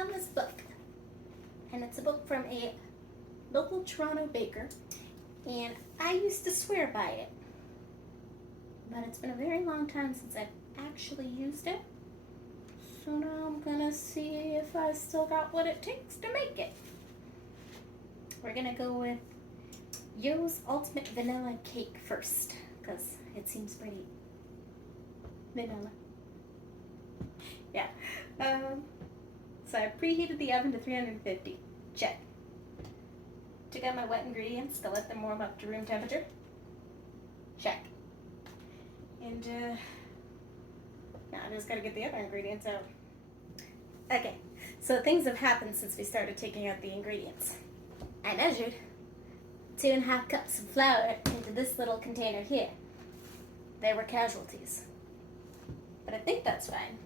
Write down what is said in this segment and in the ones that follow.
found this book, and it's a book from a local Toronto baker, and I used to swear by it, but it's been a very long time since I've actually used it, so now I'm gonna see if I still got what it takes to make it. We're gonna go with Yo's Ultimate Vanilla Cake first, because it seems pretty vanilla. Yeah. So I preheated the oven to 350. Check. Took out my wet ingredients to let them warm up to room temperature. Check. And now I just gotta get the other ingredients out. Okay, so things have happened since we started taking out the ingredients. I measured 2.5 cups of flour into this little container here. There were casualties, but I think that's fine.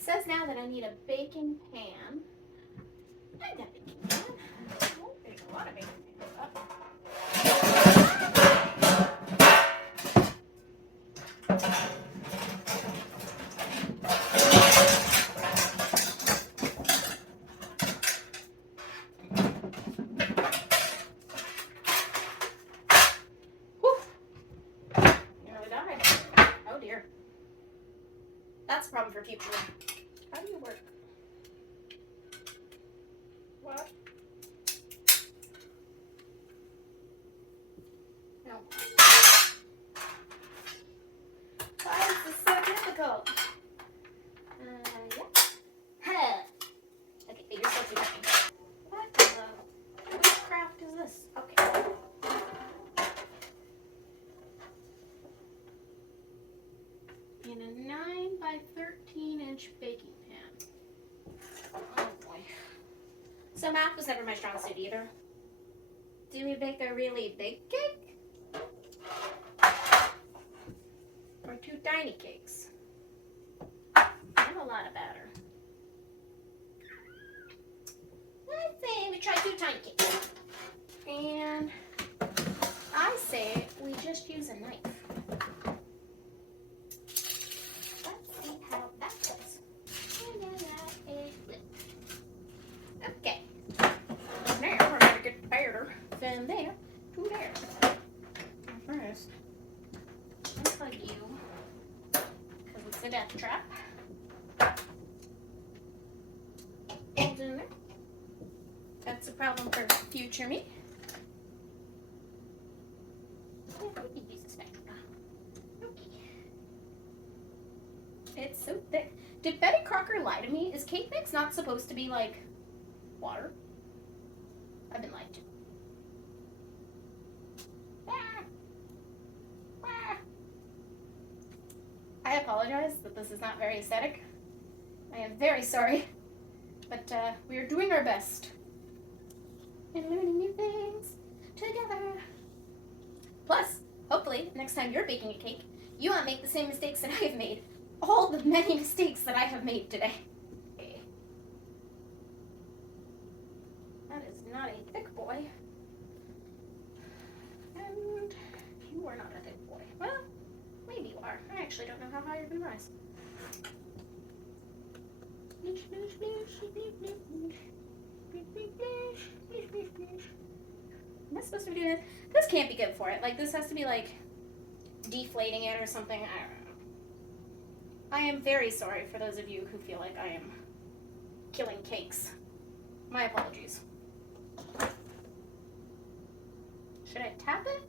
It says now that I need a baking pan. I got a baking pan. Oh, there's a lot of baking pans up. Whew. Nearly died. Oh dear. That's a problem for future. How do you work? What? No. Why is this so difficult? Yeah. Huh. Okay, but you're supposed to be cooking. What the witchcraft is this? Okay. In a 9 by 13 inch baking pan. Oh boy. So math was never my strong suit either. Do we bake a really big cake? Or 2 tiny cakes? I have a lot of batter. I say we try 2 tiny cakes. And I say we just use a knife. Okay. Now we're going to get the batter from there to there. First, unplug you, because it's a death trap. Hold in there. That's a problem for future me. Yeah, we can use a spatula. Okay. It's so thick. Did Betty Crocker lie to me? Is cake mix not supposed to be like water? I've been lied to. I apologize that this is not very aesthetic. I am very sorry. But we are doing our best. And learning new things together. Plus, hopefully, next time you're baking a cake, you won't make the same mistakes that I've made. All the many mistakes that I have made today. Okay. That is not a thick boy. And you are not a thick boy. Well, maybe you are. I actually don't know how high you're going to rise. Am I supposed to be doing this? This can't be good for it. Like, this has to be, like, deflating it or something. I don't know. I am very sorry for those of you who feel like I am killing cakes. My apologies. Should I tap it?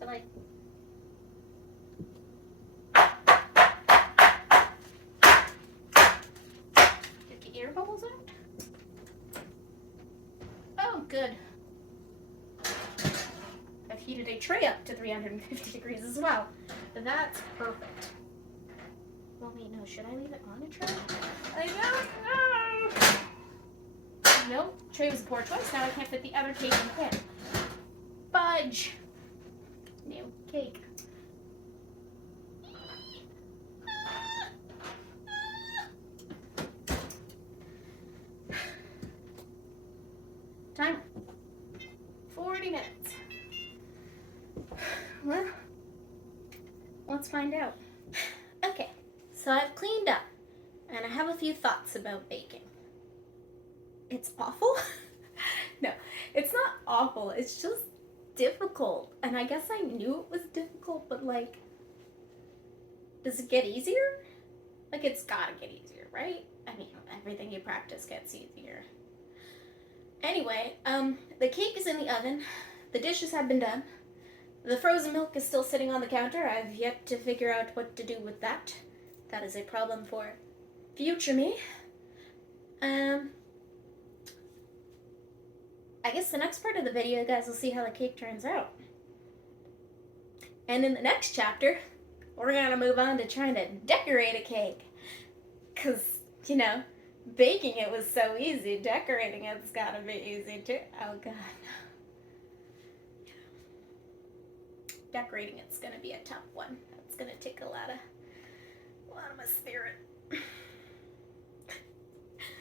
To, like... get the air bubbles out? Oh, good. I've heated a tray up to 350 degrees as well. That's perfect. Well, wait, no. Should I leave it on a tray? I don't know. Nope. Tray was a poor choice. Now I can't fit the other cake in the pan. Fudge. No cake. Timer. 40 minutes. Well, let's find out. Okay, so I've cleaned up, and I have a few thoughts about baking. It's awful? No, it's not awful. It's just difficult. And I guess I knew it was difficult, but like, does it get easier? Like, it's gotta get easier, right? I mean, everything you practice gets easier. Anyway, the cake is in the oven. The dishes have been done. The frozen milk is still sitting on the counter. I've yet to figure out what to do with that. That is a problem for future me. I guess the next part of the video, you guys will see how the cake turns out. And in the next chapter, we're gonna move on to trying to decorate a cake. Cause, you know, baking it was so easy. Decorating it's gotta be easy too. Oh God. Decorating it's gonna be a tough one. It's gonna take a lot of my spirit.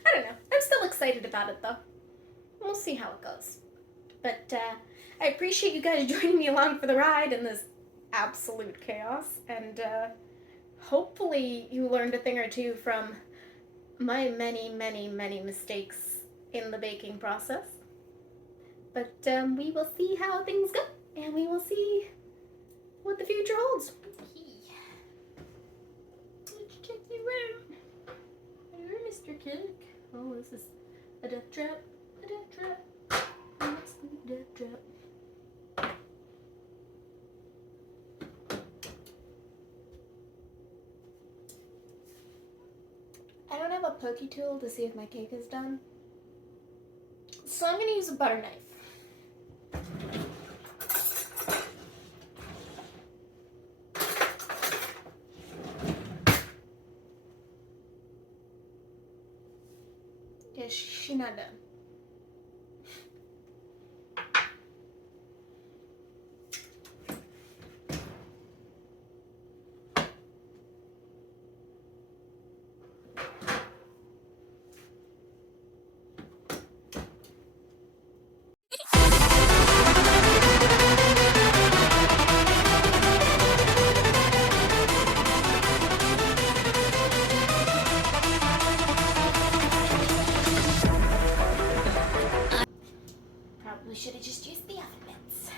I don't know. I'm still excited about it though. We'll see how it goes. But I appreciate you guys joining me along for the ride in this absolute chaos. And hopefully you learned a thing or two from my many, many, many mistakes in the baking process. But we will see how things go. And we will see what the future holds. Let's check you out. Here, Mr. Cake. Oh, this is a death trap. A death trap. What's the death trap? I don't have a pokey tool to see if my cake is done. So I'm going to use a butter knife. Is she not done? Probably should have just used the oven mitts.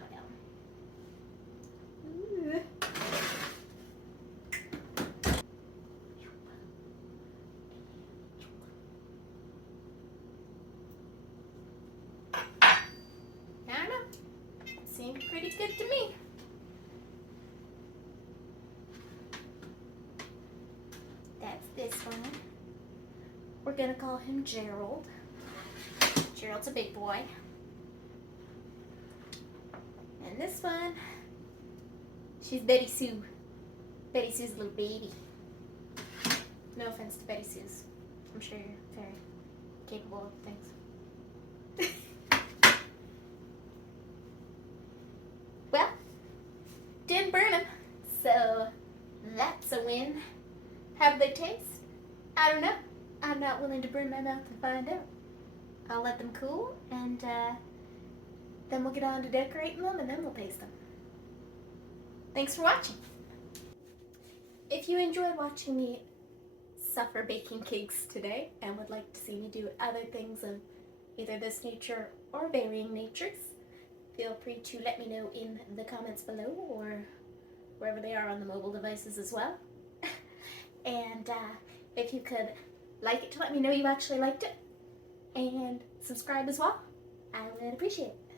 Well. Ooh. I don't know. Seemed pretty good to me. That's this one. We're gonna call him Gerald. Gerald's a big boy. And this one, she's Betty Sue. Betty Sue's little baby. No offense to Betty Sue's. I'm sure you're very capable of things. Well, didn't burn them, so that's a win. How do they taste? I don't know. I'm not willing to burn my mouth to find out. I'll let them cool, and then we'll get on to decorating them, and then we'll taste them. Thanks for watching. If you enjoyed watching me suffer baking cakes today and would like to see me do other things of either this nature or varying natures, feel free to let me know in the comments below or wherever they are on the mobile devices as well. And if you could like it to let me know you actually liked it, and subscribe as well, I would appreciate it.